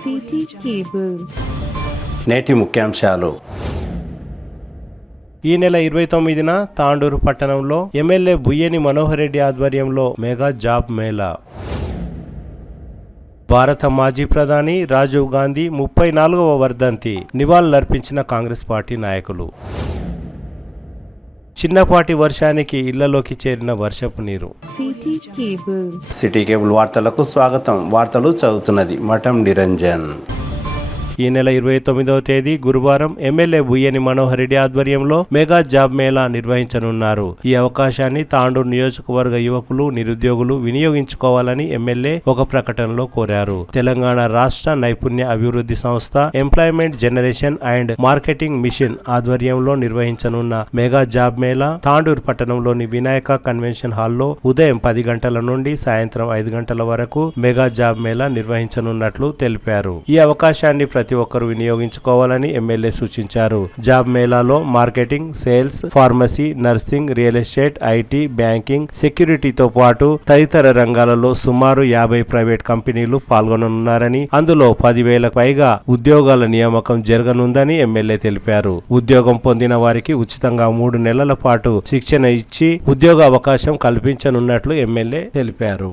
City cable. నేటి ముఖ్యాంశాలు. ఈ నెల 29న తాండూరు పట్టణంలో ఎమ్మెల్యే బుయ్యని మనోహర్ రెడ్డి ఆధ్వర్యంలో మెగా జాబ్ మేళా. భారత మాజీ ప్రధాని రాజీవ్ గాంధీ 34వ వర్ధంతి నివాళులర్పించిన కాంగ్రెస్ పార్టీ నాయకులు. చిన్నపాటి వర్షానికి ఇళ్లలోకి చేరిన వర్షపు నీరు. సిటీ కేబుల్ వార్తలకు స్వాగతం. వార్తలు చదువుతున్నది మఠం నిరంజన్. ఈ నెల 29వ తేదీ గురువారం ఎమ్మెల్యే బుయ్యని మనోహర్ రెడ్డి ఆధ్వర్యంలో మెగా జాబ్ మేళా నిర్వహించనున్నారు. ఈ అవకాశాన్ని తాండూరు నియోజకవర్గ యువకులు, నిరుద్యోగులు వినియోగించుకోవాలని ఎమ్మెల్యే ఒక ప్రకటనలో కోరారు. తెలంగాణ రాష్ట్ర నైపుణ్య అభివృద్ధి సంస్థ, employment generation and marketing machine ఆధ్వర్యంలో నిర్వహించనున్న మెగా జాబ్ మేళా తాండూరు పట్టణంలోని వినాయక కన్వెన్షన్ హాల్లో ఉదయం 10 గంటల నుండి సాయంత్రం 5 గంటల వరకు మెగా జాబ్ మేళా నిర్వహించనున్నట్లు తెలిపారు. ఈ అవకాశాన్ని ప్రతి ఒక్కరూ వినియోగించుకోవాలని ఎమ్మెల్యే సూచించారు. జాబ్ మేళాలో marketing, sales, pharmacy, nursing, real estate, IT, banking, సెక్యూరిటీతో పాటు తదితర రంగాలలో సుమారు 50 ప్రైవేట్ కంపెనీలు పాల్గొననున్నారని, అందులో 10,000 పైగా ఉద్యోగాల నియామకం జరగనుందని ఎమ్మెల్యే తెలిపారు. ఉద్యోగం పొందిన వారికి ఉచితంగా 3 నెలల పాటు శిక్షణ ఇచ్చి ఉద్యోగ అవకాశం కల్పించనున్నట్లు ఎమ్మెల్యే తెలిపారు.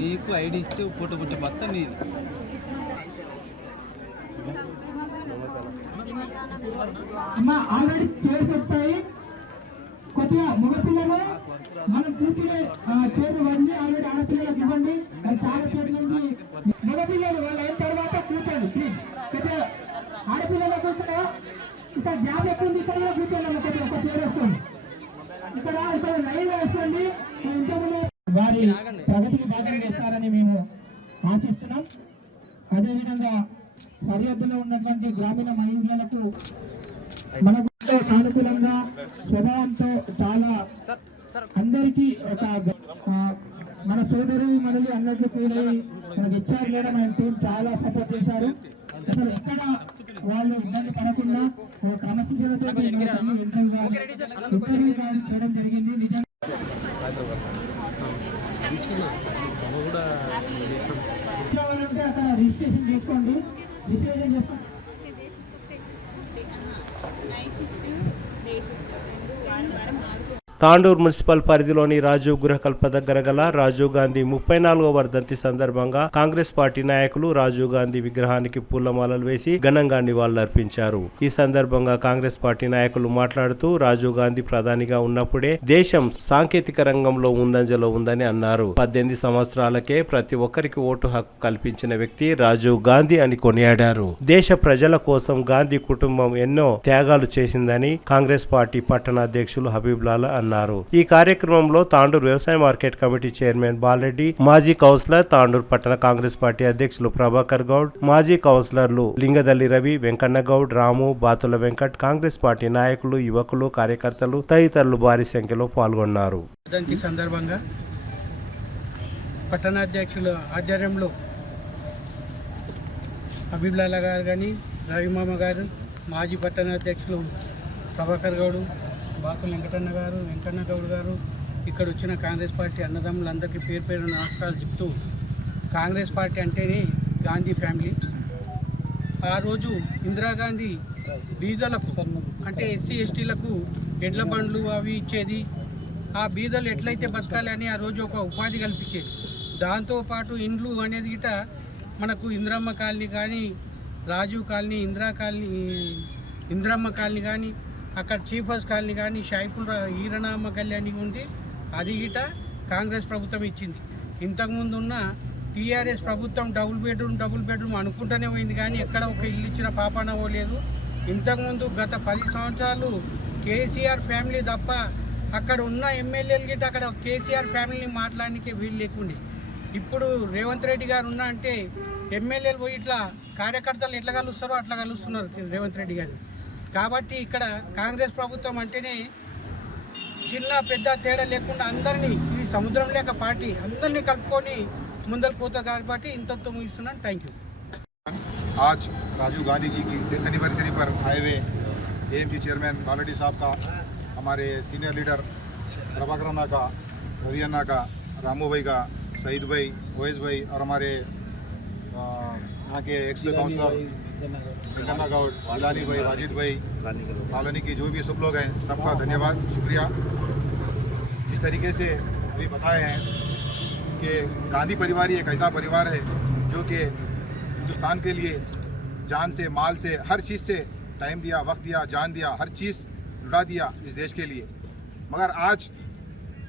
నీకు ఐడి ఇస్తే ఫోటో కొట్టి మొత్తం నీది. అమ్మా ఆల్రెడీ చేసి వచ్చాయి. కొద్దిగా మగపిల్లలు మనం పూర్తిగా చేరు వండి ఆల్రెడీ ఆడపిల్లలకు ఇవ్వండి. చాలా చేతి నుంచి మగపిల్లలు వాళ్ళు అయిన తర్వాత కూర్చోండి ప్లీజ్. కొద్దిగా ఆడపిల్లలు కూర్చున్నా ఇక్కడ గ్యాప్ ఎక్కువ ఉంది. ఇక్కడ కూర్చోండి. కొద్దిగా ఒక చేరు వస్తుంది. ఇక్కడ లైన్ వేసుకోండి. వారి ప్రగతికి బాధ్యత చేస్తారని మేము ఆశిస్తున్నాం. అదేవిధంగా సరిహద్దులో ఉన్నటువంటి గ్రామీణ మహిళలకు మనకు సానుకూలంగా స్వభావంతో చాలా అందరికీ ఒక మన సోదరు మనల్ని అన్నట్లు ఫీల్ అయ్యి మనకు ఇచ్చారు లేదా మన టీం చాలా సపోర్ట్ చేశారు. అసలు ఎక్కడ వాళ్ళు ఇబ్బంది పడకుండా క్రమశిక్షణతో చేయడం జరిగింది. నిజంగా అక్కడ రిజిస్ట్రేషన్ చేసుకోండి. రిజిస్ట్రేషన్ చేసుకోండి. తాండూరు మున్సిపల్ పరిధిలోని రాజీవ్ గృహకల్ప దగ్గర గల రాజీవ్ గాంధీ 34వ వర్ధంతి సందర్భంగా కాంగ్రెస్ పార్టీ నాయకులు రాజీవ్ గాంధీ విగ్రహానికి పూలమాలలు వేసి ఘనంగా నివాళులర్పించారు. ఈ సందర్భంగా కాంగ్రెస్ పార్టీ నాయకులు మాట్లాడుతూ రాజీవ్ గాంధీ ప్రధానిగా ఉన్నప్పుడే దేశం సాంకేతిక రంగంలో ముందంజలో ఉందని అన్నారు. 18 సంవత్సరాలకే ప్రతి ఒక్కరికి ఓటు హక్కు కల్పించిన వ్యక్తి రాజీవ్ గాంధీ అని కొనియాడారు. దేశ ప్రజల కోసం గాంధీ కుటుంబం ఎన్నో త్యాగాలు చేసిందని కాంగ్రెస్ పార్టీ పట్టణాధ్యక్షులు హబీబ్లాలా అన్నారు. ఈ కార్యక్రమంలో తాండూరు వ్యవసాయ మార్కెట్ కమిటీ చైర్మన్ బాలరెడ్డి, మాజీ కౌన్సిలర్, తాండూరు పట్టణ కాంగ్రెస్ పార్టీ అధ్యక్షులు ప్రభాకర్ గౌడ్, మాజీ కౌన్సిలర్లు లింగదల్లి రవి, వెంకన్న గౌడ్, రాము, బాతుల వెంకట్, కాంగ్రెస్ పార్టీ నాయకులు, యువకులు, కార్యకర్తలు తదితరులు భారీ సంఖ్యలో పాల్గొన్నారు. సందర్భంగా పట్టణాధ్యక్షుల ఆధ్వర్యంలో హబీబ్లాలా గారు కానీ, రవిమామ గారు, మాజీ పట్టణాధ్యక్షులు ప్రభాకర్ గౌడు, బాతుల వెంకన్న గౌడ్ గారు, ఇక్కడ వచ్చిన కాంగ్రెస్ పార్టీ అన్నదమ్ములందరికీ పేరు పేరు నమస్కారాలు చెప్తూ, కాంగ్రెస్ పార్టీ అంటేనే గాంధీ ఫ్యామిలీ. ఆ రోజు ఇందిరాగాంధీ బీదలకు అంటే ఎస్సీ ఎస్టీలకు ఎడ్ల బండ్లు అవి ఇచ్చేది. ఆ బీదలు ఎట్లయితే బతకాలి అని ఆ రోజు ఒక ఉపాధి కల్పించేది. దాంతోపాటు ఇండ్లు అనేది గిట మనకు ఇందిరమ్మ కాలనీ కానీ, రాజీవ్ కాలనీ, ఇందిరమ్మ కాలనీ కానీ, అక్కడ చీఫర్స్ కాలనీ కానీ, షాయిపుల్ ఈరనామ కళ్యాణి ఉంది. అది గిట కాంగ్రెస్ ప్రభుత్వం ఇచ్చింది. ఇంతకుముందు ఉన్న టీఆర్ఎస్ ప్రభుత్వం డబుల్ బెడ్రూమ్ అనుకుంటూనే పోయింది కానీ ఎక్కడ ఒక ఇల్లు ఇచ్చిన పాపనవో లేదు. ఇంతకుముందు గత 10 సంవత్సరాలు కేసీఆర్ ఫ్యామిలీ తప్ప అక్కడ ఉన్న ఎమ్మెల్యేలు గిట అక్కడ కేసీఆర్ ఫ్యామిలీని మాట్లాడడానికి వీలు లేకుండే. ఇప్పుడు రేవంత్ రెడ్డి గారు ఉన్నా అంటే ఎమ్మెల్యేలు పోయి ఇట్లా కార్యకర్తలు ఎట్లా కలుస్తారో అట్లా కలుస్తున్నారు రేవంత్ రెడ్డి గారు. కాబట్టి ఇక్కడ కాంగ్రెస్ ప్రభుత్వం అంటేనే చిన్న పెద్ద తేడా లేకుండా అందరినీ, ఇది సముద్రం లేక పార్టీ అందరినీ కలుపుకొని ముందరు పోతా కాబట్టి ఇంతతో ముగిస్తున్నాను. Thank you. आज राजीव गांधी जी की डेथ एनिवर्सरी पर आए हुए एएमसी चेयरमैन बालरेड्डी साहब का, हमारे सीनियर लीडर प्रभाकर अन्ना का, रवि अन्ना का, रामू भाई का, सईद भाई, ओएस भाई और हमारे यहाँ के एक्स काउंसलर मिलना गौड़, गिलानी भाई, राजीद भाई, कॉलोनी की जो भी सब लोग हैं, सबका धन्यवाद, शुक्रिया। जिस तरीके से अभी बताए हैं कि गांधी परिवार ही एक ऐसा परिवार है जो कि हिंदुस्तान के लिए जान से, माल से, हर चीज़ से टाइम दिया, वक्त दिया, जान दिया, हर चीज़ लुटा दिया इस देश के लिए। मगर आज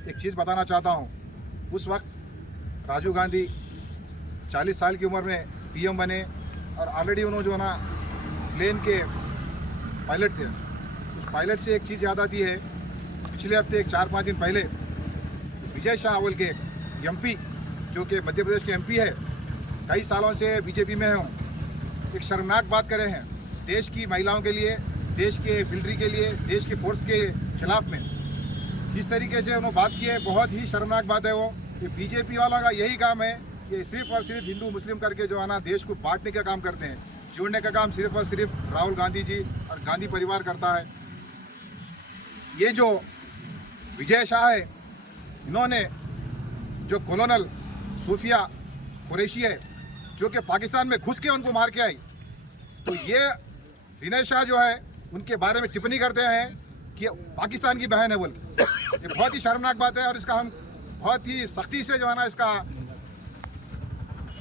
एक चीज़ बताना चाहता हूँ, उस वक्त राजीव गांधी 40 साल की उम्र में पीएम बने और ऑलरेडी उन्होंने जो है ना प्लेन के पायलट थे। उस पायलट से एक चीज़ याद आती है, पिछले हफ्ते 4-5 दिन पहले विजय शाह अवल के एमपी, जो कि मध्य प्रदेश के एमपी है, कई सालों से बीजेपी में हूँ, एक शर्मनाक बात करे हैं देश की महिलाओं के लिए, देश के मिलिट्री के लिए, देश की फोर्स के खिलाफ में। जिस तरीके से उन्होंने बात की है, बहुत ही शर्मनाक बात है वो कि बीजेपी वाला का यही काम है कि सिर्फ और सिर्फ हिंदू मुस्लिम करके जो है ना देश को बांटने का काम करते हैं। जोड़ने का काम सिर्फ और सिर्फ राहुल गांधी जी और गांधी परिवार करता है। ये जो विजय शाह है, इन्होंने जो कॉलोनल सूफिया कुरैशी है, जो कि पाकिस्तान में घुस के उनको मार के आई, तो ये विनय शाह जो है उनके बारे में टिप्पणी करते हैं कि पाकिस्तान की बहन है बोल। ये बहुत ही शर्मनाक बात है और इसका हम बहुत ही सख्ती से जो है ना इसका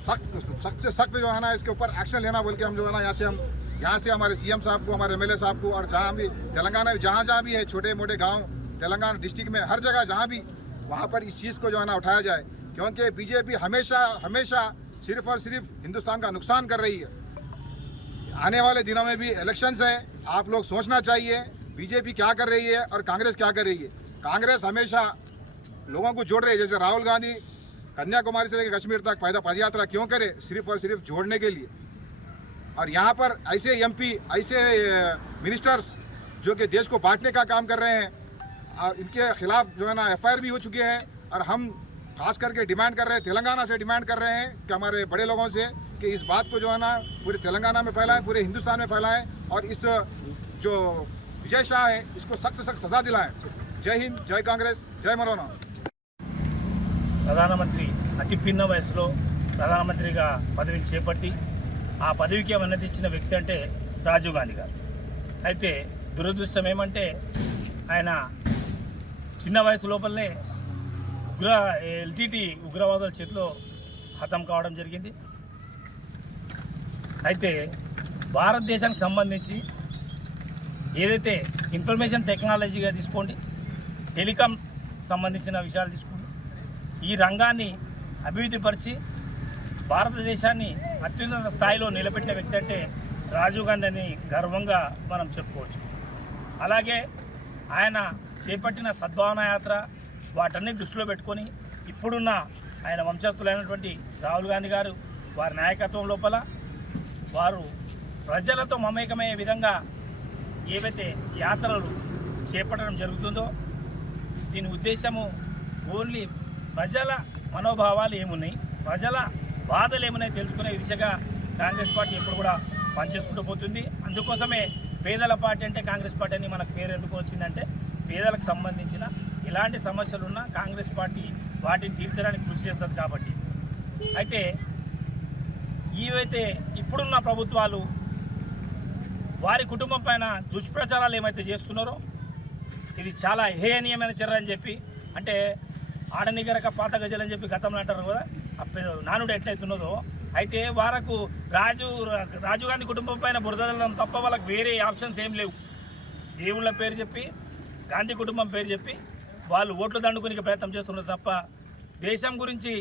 सख्त से सख्त जो है ना इसके ऊपर एक्शन लेना बोल के हम जो है ना यहाँ से हमारे सीएम साहब को, हमारे एमएलए साहब को, और जहाँ भी तेलंगाना में जहाँ भी है छोटे मोटे गाँव तेलंगाना डिस्ट्रिक्ट में हर जगह जहाँ भी, वहाँ पर इस चीज़ को जो है ना उठाया जाए, क्योंकि बीजेपी हमेशा सिर्फ और सिर्फ हिंदुस्तान का नुकसान कर रही है। आने वाले दिनों में भी इलेक्शंस हैं, आप लोग सोचना चाहिए बीजेपी क्या कर रही है और कांग्रेस क्या कर रही है। कांग्रेस हमेशा लोगों को जोड़ रही है, जैसे राहुल गांधी कन्याकुमारी से लेकर कश्मीर तक पद यात्रा क्यों करे, सिर्फ और सिर्फ जोड़ने के लिए। और यहाँ पर ऐसे एमपी, ऐसे मिनिस्टर्स जो कि देश को बांटने का काम कर रहे हैं और इनके खिलाफ जो है ना एफआईआर भी हो चुके हैं। और हम खास करके डिमांड कर रहे हैं, तेलंगाना से डिमांड कर रहे हैं कि हमारे बड़े लोगों से कि इस बात को जो है ना पूरे तेलंगाना में फैलाएं, पूरे हिंदुस्तान में फैलाएं और इस जो विजय शाह है इसको सख्त से सख्त सजा दिलाएं। जय हिंद, जय कांग्रेस, जय मरोना। ప్రధానమంత్రి అతి పిన్న వయసులో ప్రధానమంత్రిగా పదవిని చేపట్టి ఆ పదవికి ఉన్నతి ఇచ్చిన వ్యక్తి అంటే రాజీవ్ గాంధీ గారు. అయితే దురదృష్టం ఏమంటే ఆయన చిన్న వయసు లోపలనే ఎల్టీటీ ఉగ్రవాదుల చేతిలో హతం కావడం జరిగింది. అయితే భారతదేశానికి సంబంధించి ఏదైతే ఇన్ఫర్మేషన్ టెక్నాలజీగా తీసుకోండి, టెలికాం సంబంధించిన విషయాలు తీసుకోండి, ఈ రంగాన్ని అభివృద్ధిపరిచి భారతదేశాన్ని అత్యున్నత స్థాయిలో నిలబెట్టిన వ్యక్తి అంటే రాజీవ్ గాంధీ అని గర్వంగా మనం చెప్పుకోవచ్చు. అలాగే ఆయన చేపట్టిన సద్భావన యాత్ర వాటన్ని దృష్టిలో పెట్టుకొని ఇప్పుడున్న ఆయన వంశస్థులైనటువంటి రాహుల్ గాంధీ గారు వారి నాయకత్వం లోపల వారు ప్రజలతో మమేకమయ్యే విధంగా ఏవైతే యాత్రలు చేపట్టడం జరుగుతుందో దీని ఉద్దేశము ఓన్లీ ప్రజల మనోభావాలు ఏమున్నాయి, ప్రజల బాధలు ఏమున్నాయి తెలుసుకునే దిశగా కాంగ్రెస్ పార్టీ ఎప్పుడు కూడా పనిచేసుకుంటూ పోతుంది. అందుకోసమే పేదల పార్టీ అంటే కాంగ్రెస్ పార్టీ అని మనకు పేరు ఎందుకు వచ్చిందంటే పేదలకు సంబంధించిన ఎలాంటి సమస్యలున్నా కాంగ్రెస్ పార్టీ వాటిని తీర్చడానికి కృషి చేస్తుంది కాబట్టి. అయితే ఏవైతే ఇప్పుడున్న ప్రభుత్వాలు వారి కుటుంబం పైన దుష్ప్రచారాలు ఏమైతే చేస్తున్నారో ఇది చాలా హేయనీయమైన చర్య అని చెప్పి, అంటే ఆడనిగరక పాత గజలని చెప్పి గతంలో అంటారు కదా, నానుడు ఎట్లయితున్నదో అయితే వారకు రాజీవ్ గాంధీ కుటుంబం పైన బురదలం తప్ప వాళ్ళకి వేరే ఆప్షన్స్ ఏం లేవు. దేవుళ్ళ పేరు చెప్పి, గాంధీ కుటుంబం పేరు చెప్పి వాళ్ళు ఓట్లు దండుకునే ప్రయత్నం చేస్తున్నారు తప్ప దేశం గురించి,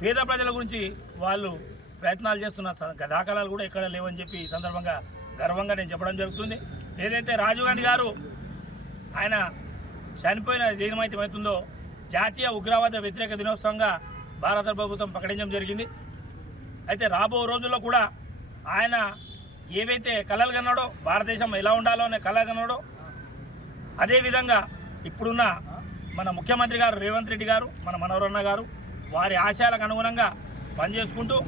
పేద ప్రజల గురించి వాళ్ళు ప్రయత్నాలు చేస్తున్న దాఖలాలు కూడా ఎక్కడ లేవని చెప్పి ఈ సందర్భంగా గర్వంగా నేను చెప్పడం జరుగుతుంది. ఏదైతే రాజీవ్ గాంధీ గారు ఆయన చనిపోయిన దేనిమైతుందో జాతీయ ఉగ్రవాద వ్యతిరేక దినోత్సవంగా భారత ప్రభుత్వం ప్రకటించడం జరిగింది. అయితే రాబో రోజుల్లో కూడా ఆయన ఏవైతే కలలు కన్నాడో, భారతదేశం ఎలా ఉండాలో అనే కలలు కన్నాడో అదేవిధంగా ఇప్పుడున్న మన ముఖ్యమంత్రి గారు రేవంత్ రెడ్డి గారు, మన మనోహరన్న గారు వారి ఆశయాలకు అనుగుణంగా పనిచేసుకుంటూ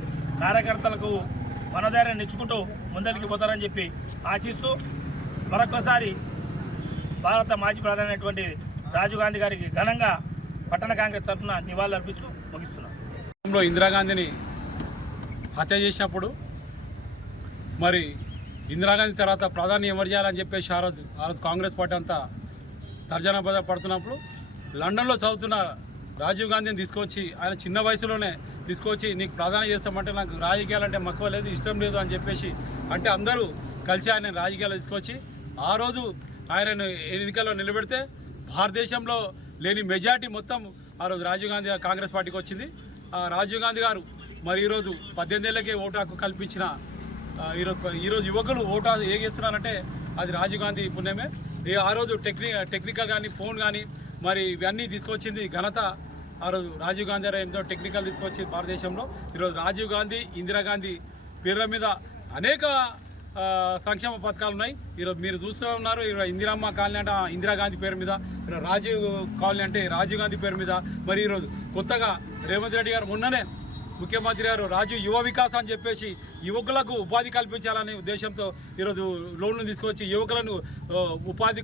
కార్యకర్తలకు మనోధైర్యాన్ని ఇచ్చుకుంటూ ముందరికి పోతారని చెప్పి ఆశిస్తూ మరొకసారి భారత మాజీ ప్రధానమైనటువంటి రాజీవ్ గాంధీ గారికి ఘనంగా పట్టణ కాంగ్రెస్ తరఫున నివాళులు అర్పిస్తూ ముగిస్తున్నాం. ఇందిరాగాంధీని హత్య చేసినప్పుడు మరి ఇందిరాగాంధీ తర్వాత ప్రాధాన్యం ఎవరు చేయాలని చెప్పేసి ఆ రోజు కాంగ్రెస్ పార్టీ అంతా తర్జన పడుతున్నప్పుడు లండన్లో చదువుతున్న రాజీవ్ గాంధీని తీసుకొచ్చి ఆయన చిన్న వయసులోనే తీసుకొచ్చి నీకు ప్రాధాన్యం చేస్తామంటే నాకు రాజకీయాలంటే మక్కువ లేదు, ఇష్టం లేదు అని చెప్పేసి అంటే అందరూ కలిసి ఆయన రాజకీయాలు తీసుకొచ్చి ఆ రోజు ఆయనను ఎన్నికల్లో నిలబెడితే భారతదేశంలో లేని మెజార్టీ మొత్తం ఆ రోజు రాజీవ్ గాంధీ కాంగ్రెస్ పార్టీకి వచ్చింది. రాజీవ్ గాంధీ గారు మరి ఈరోజు 18 ఏళ్ళకే ఓటు హక్కు కల్పించిన ఈరోజు యువకులు ఓటు ఏగేస్తున్నారంటే అది రాజీవ్ గాంధీ పుణ్యమే. ఆ రోజు టెక్నికల్ కానీ ఫోన్ కానీ మరి ఇవన్నీ తీసుకొచ్చింది ఘనత ఆ రోజు రాజీవ్ గాంధీ గారు ఎంతో టెక్నికల్ తీసుకొచ్చి భారతదేశంలో. ఈరోజు రాజీవ్ గాంధీ ఇందిరాగాంధీ పేర్ల మీద అనేక సంక్షేమ పథకాలు ఉన్నాయి. ఈరోజు మీరు చూస్తూ ఉన్నారు. ఈరోజు ఇందిరమ్మ కాలనీ అంటే ఇందిరాగాంధీ పేరు మీద, రాజీవ్ కాలనీ అంటే రాజీవ్ గాంధీ పేరు మీద. మరి ఈరోజు కొత్తగా రేవంత్ రెడ్డి గారు మొన్ననే ముఖ్యమంత్రి గారు రాజీవ్ యువ వికాస్ అని చెప్పేసి యువకులకు ఉపాధి కల్పించాలనే ఉద్దేశంతో ఈరోజు లోన్లు తీసుకొచ్చి యువకులను ఉపాధి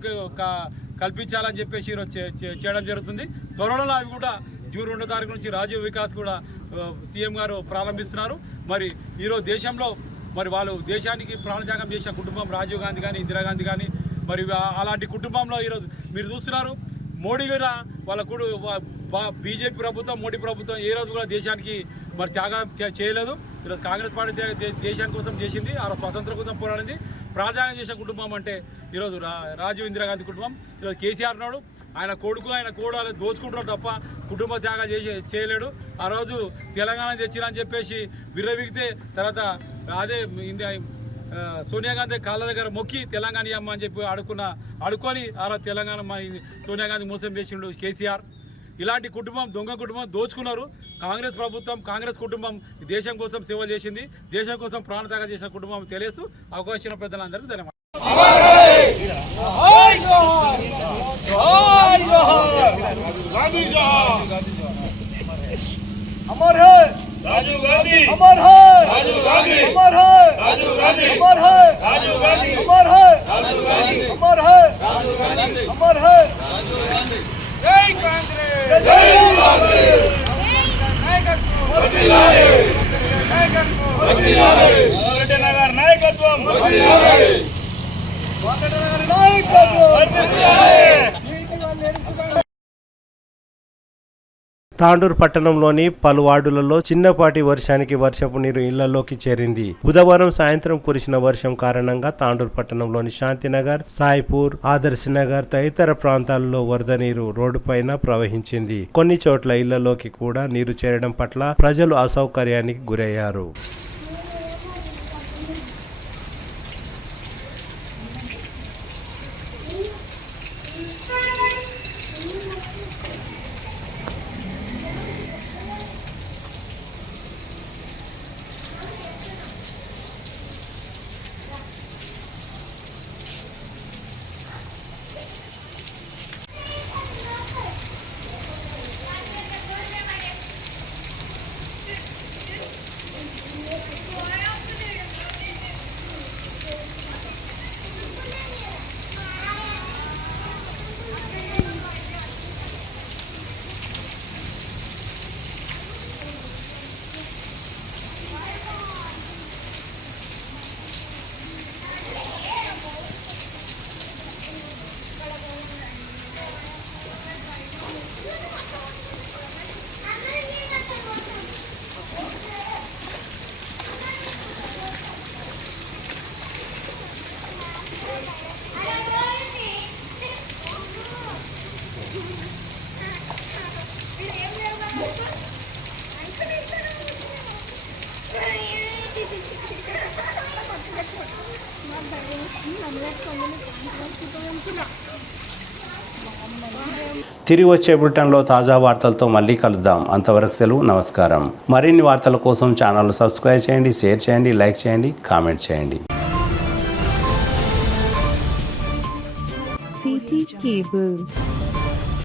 కల్పించాలని చెప్పేసి ఈరోజు చేయడం జరుగుతుంది. త్వరలో అవి కూడా జూన్ 2వ తారీఖు నుంచి రాజీవ్ వికాస్ కూడా సీఎం గారు ప్రారంభిస్తున్నారు. మరి ఈరోజు దేశంలో మరి వాళ్ళు దేశానికి ప్రాణత్యాగం చేసిన కుటుంబం రాజీవ్ గాంధీ కానీ ఇందిరాగాంధీ కానీ మరి అలాంటి కుటుంబంలో ఈరోజు మీరు చూస్తున్నారు. మోడీ కూడా వాళ్ళ బీజేపీ ప్రభుత్వం మోడీ ప్రభుత్వం ఏ రోజు కూడా దేశానికి మరి త్యాగం చేయలేదు. ఈరోజు కాంగ్రెస్ పార్టీ దేశాని కోసం చేసింది, ఆ స్వతంత్రం కోసం పోరాడింది. ప్రాణత్యాగం చేసిన కుటుంబం అంటే ఈరోజు రాజీవ్ ఇందిరాగాంధీ కుటుంబం. ఈరోజు కేసీఆర్ నాడు ఆయన కొడుకు ఆయన కోడలు దోచుకుంటారు తప్ప కుటుంబ త్యాగం చేయలేడు. ఆ రోజు తెలంగాణ తెచ్చినా అని చెప్పేసి విర్రవిగితే తర్వాత అదే సోనియా గాంధీ కాళ్ళ దగ్గర మొక్కి తెలంగాణ అమ్మ అని చెప్పి అడుకొని ఆ రోజు తెలంగాణ సోనియా గాంధీ మోసం చేసిండు కేసీఆర్. ఇలాంటి కుటుంబం దొంగ కుటుంబం దోచుకున్నారు. కాంగ్రెస్ ప్రభుత్వం కాంగ్రెస్ కుటుంబం దేశం కోసం సేవ చేసింది, దేశం కోసం ప్రాణత్యాగం చేసిన కుటుంబం తెలుసు. అవకాశం పెద్దలందరికీ ధన్యవాదాలు. अमर है राजीव गांधी, अमर है राजीव गांधी, अमर है राजीव गांधी, अमर है राजीव गांधी, अमर है राजीव गांधी, अमर है राजीव गांधी, अमर है राजीव गांधी। जय कांग्रेस, जय कांग्रेस, वजीलारे नायकत्व, वजीलारे वागटनगर नायकत्व, वजीलारे वागटनगर नायकत्व, वजीलारे। తాండూరు పట్టణంలోని పలు వార్డులలో చిన్నపాటి వర్షానికి వర్షపు నీరు ఇళ్లలోకి చేరింది. బుధవారం సాయంత్రం కురిసిన వర్షం కారణంగా తాండూరు పట్టణంలోని శాంతినగర్, సాయిపూర్, ఆదర్శ్ నగర్ తదితర ప్రాంతాల్లో వరద నీరు రోడ్డుపైన ప్రవహించింది. కొన్ని చోట్ల ఇళ్లలోకి కూడా నీరు చేరడం పట్ల ప్రజలు అసౌకర్యానికి గురయ్యారు. తిరిగి వచ్చే బులెటిన్లో తాజా వార్తలతో మళ్ళీ కలుద్దాం. అంతవరకు సెలవు, నమస్కారం. మరిన్ని వార్తల కోసం ఛానల్ సబ్స్క్రైబ్ చేయండి, షేర్ చేయండి, లైక్ చేయండి, కామెంట్ చేయండి. CT Cable.